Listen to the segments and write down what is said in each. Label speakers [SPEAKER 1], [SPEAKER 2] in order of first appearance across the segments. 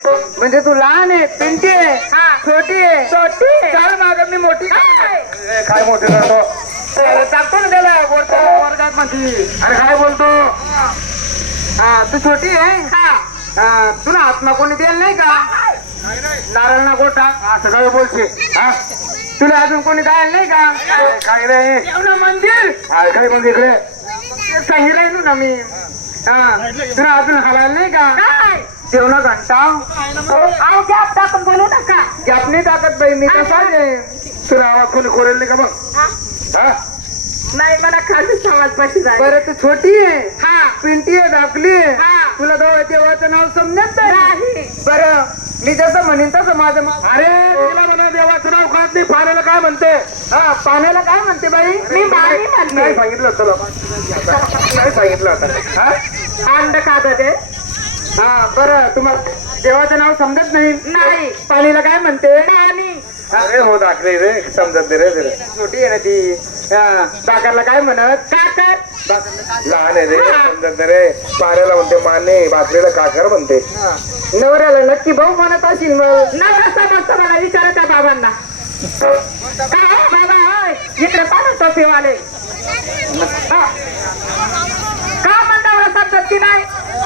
[SPEAKER 1] म्हणजे तू लहान आहे, पिंटी आहे, छोटी आहे, चल माग मी मोठी
[SPEAKER 2] काय मोठे करतो
[SPEAKER 1] टाकतो ना त्याला वर्गात मध्ये.
[SPEAKER 2] अरे काय बोलतो
[SPEAKER 1] हा तू छोटी आहे. तुला आत्मा कोणी द्यायला नाही का? नारळ ना गोटा
[SPEAKER 2] असं काय बोलते हा
[SPEAKER 1] तुला अजून कोणी द्यायला नाही का?
[SPEAKER 2] काय रे
[SPEAKER 1] येऊ मंदिर
[SPEAKER 2] काय मग इकडे
[SPEAKER 1] सांगितलं ना मी. तुला अजून हलायला नाही का? जेवणा घंटा गॅप टाकून बोलू नका. गॅप नाही टाकत बाई मी तसाच आहे.
[SPEAKER 2] तुला आवाज कोणी कोरेल नाही का मग हा
[SPEAKER 1] नाही मला खाली समाज पाशी बरं तू छोटी आहे, पिंटी आहे, धाकली आहे, तुला देवाचं नाव समजत नाही. बरं मी जसं म्हणेन तसं माझं
[SPEAKER 2] अरे तिला म्हणा देवाचं नाव खात नाही पाण्याला काय म्हणते
[SPEAKER 1] पाण्याला काय म्हणते बाई? मी बाई म्हणते.
[SPEAKER 2] काय सांगितलं तुला काय सांगितलं आता हा
[SPEAKER 1] अंड खात ते. बरं तुम्हाला देवाचं नाव समजत नाही. पाणीला काय म्हणते? पाणी.
[SPEAKER 2] अरे हो दाखले रे समजत नाही रे तिला
[SPEAKER 1] छोटी आहे ना ती. काकरला काय म्हणत? काकर.
[SPEAKER 2] लहान आहे रे समजत नाही रे पाण्याला म्हणते माने भाकरीला काकर म्हणते
[SPEAKER 1] नवऱ्याला नक्की भाऊ म्हणत असेल. मग नवरा समजतो मला विचारा त्या बाबांना. काय हो बाबा होय इकडे पाहतो टोपीवाले. का म्हणता समजत की नाही?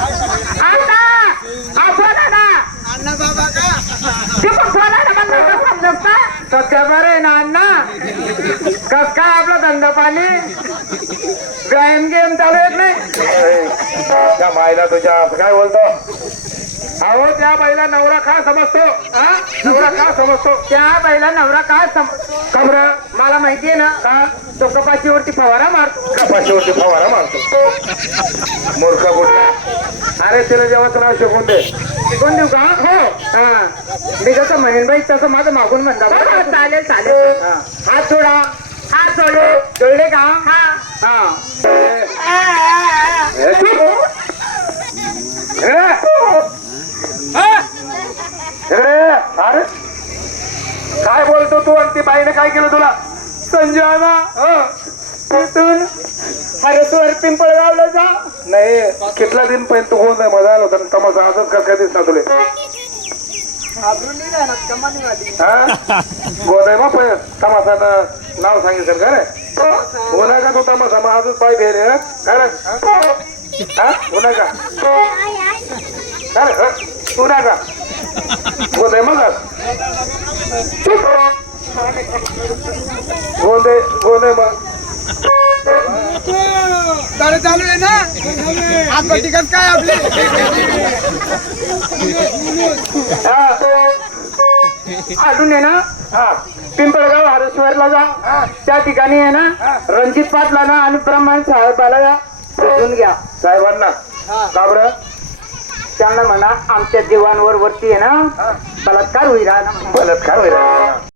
[SPEAKER 1] बोला ना बोला ना म्हणलं समजत ना. सध्या बरं आहे ना अण्णा. कस काय आपला धंदा पाणी व्यायाम गेम चालू येत नाही?
[SPEAKER 2] त्या मायला तुझ्या असं काय बोलतो
[SPEAKER 1] अहो त्या बाईला नवरा का समजतो? नवरा का समजतो? त्या बाईला नवरा का समजतो? खबर मला माहितीये ना. का तो कपाशीवरती फवारा मारतो.
[SPEAKER 2] कपाशीवरती फवारा मारतो मूर्ख कुठला अरे तिला जेव्हा नाव शिकवून दे.
[SPEAKER 1] शिकून देऊ का? हो मी जसं म्हणेन बाई तसं माझं मागून म्हणता. चालेल चालेल. हात सोडा. हात सोडले जोडले का?
[SPEAKER 2] अरे काय बोलतो तू आणि ती बाईने काय केलं तुला?
[SPEAKER 1] संजना तिथून हरसवर पिंपळगावला जा.
[SPEAKER 2] नाही कितला दिन पर्यंत तू होऊन मजा आला होता तमाशा आजच कर काय दिसणार तुले गोदाय मग तमाशानं नाव सांगितलं का रे होणार का तो तमाशा मग आजच पाय घे काय रे होणार का काय रे तू ना का गोदाय मग गोंदे गोंदे मग
[SPEAKER 1] चालू आहे ना. आज तिकट काय आपली अजून आहे ना. पिंपळगाव हरेश्वरला जा. त्या ठिकाणी आहे ना रणजित पाटला ना आणि ब्रह्मण साहेबाला शोधून घ्या.
[SPEAKER 2] साहेबांना का बरं
[SPEAKER 1] त्यांना म्हणा आमच्या जीवांवर वरती आहे ना बलात्कार होईल.
[SPEAKER 2] बलात्कार होईल